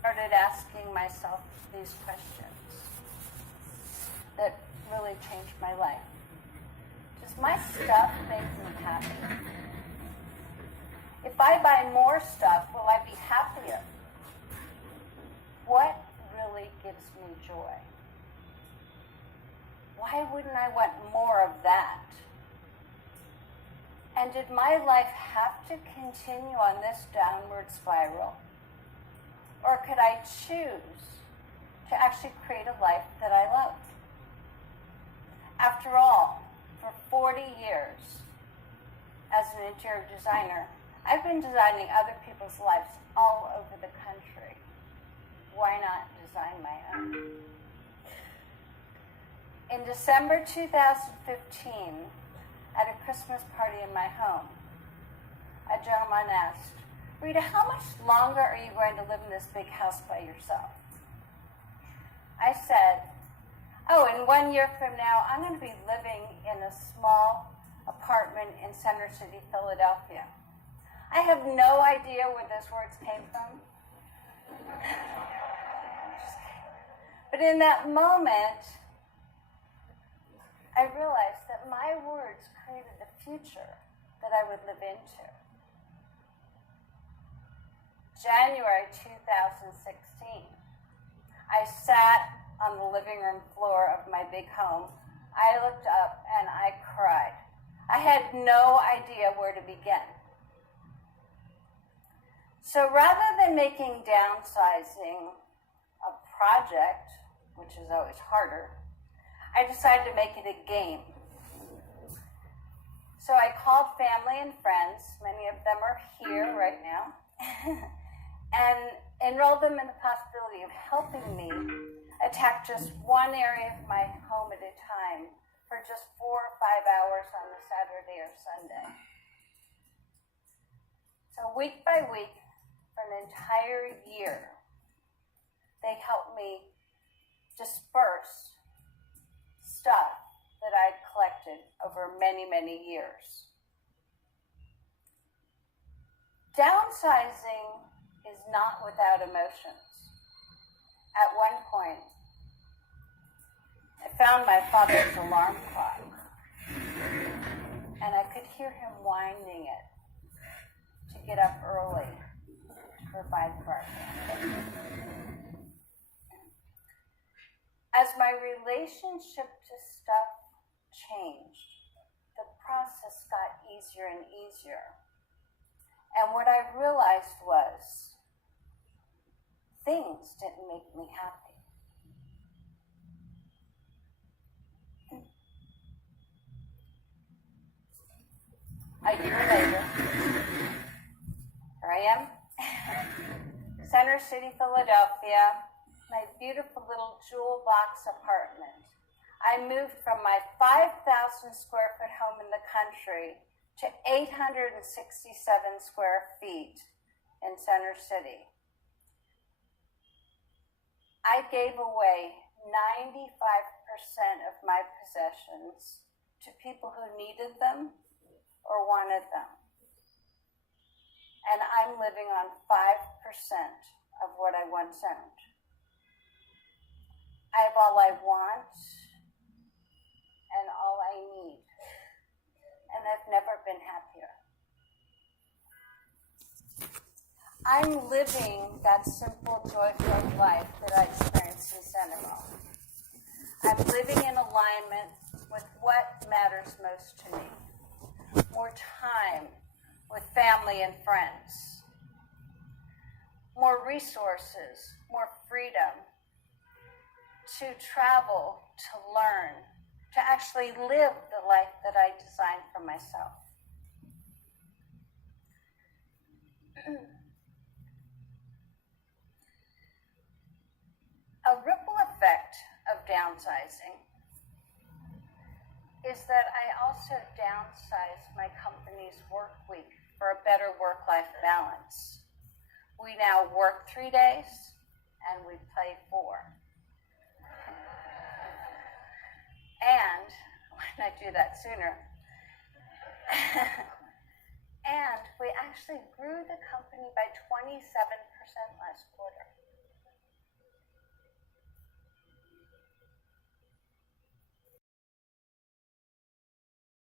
started asking myself these questions that really changed my life. Does my stuff make me happy? If I buy more stuff, will I be happier? What really gives me joy? Why wouldn't I want more of that? And did my life have to continue on this downward spiral? Or could I choose to actually create a life that I love? After all, for 40 years as an interior designer, I've been designing other people's lives all over the country. Why not design my own? In December 2015, at a Christmas party in my home, a gentleman asked, "Rita, how much longer are you going to live in this big house by yourself?" I said, "Oh, in 1 year from now, I'm going to be living in a small apartment in Center City, Philadelphia." I have no idea where those words came from. But in that moment, I realized that my words created the future that I would live into. January 2016, I sat on the living room floor of my big home. I looked up and I cried. I had no idea where to begin. So rather than making downsizing a project, which is always harder, I decided to make it a game. So I called family and friends, many of them are here right now, and enrolled them in the possibility of helping me attack just one area of my home at a time for just 4 or 5 hours on a Saturday or Sunday. So week by week, for an entire year, they helped me disperse stuff that I'd collected over many, many years. Downsizing is not without emotions. At one point, I found my father's alarm clock, and I could hear him winding it to get up early to provide for our family. As my relationship to stuff changed, the process got easier and easier. And what I realized was, things didn't make me happy. A year later, here I am, Center City, Philadelphia, my beautiful little jewel box apartment. I moved from my 5,000 square foot home in the country to 867 square feet in Center City. I gave away 95% of my possessions to people who needed them or wanted them. And I'm living on 5% of what I once owned. I have all I want and all I need. And I've never been happier. I'm living that simple, joy-filled life that I experienced in Senegal. I'm living in alignment with what matters most to me. More time with family and friends. More resources, more freedom to travel, to learn, to actually live the life that I designed for myself. A ripple effect of downsizing is that I also downsized my company's work week for a better work-life balance. We now work 3 days and we play 4. And when I do that sooner, and we actually grew the company by 27%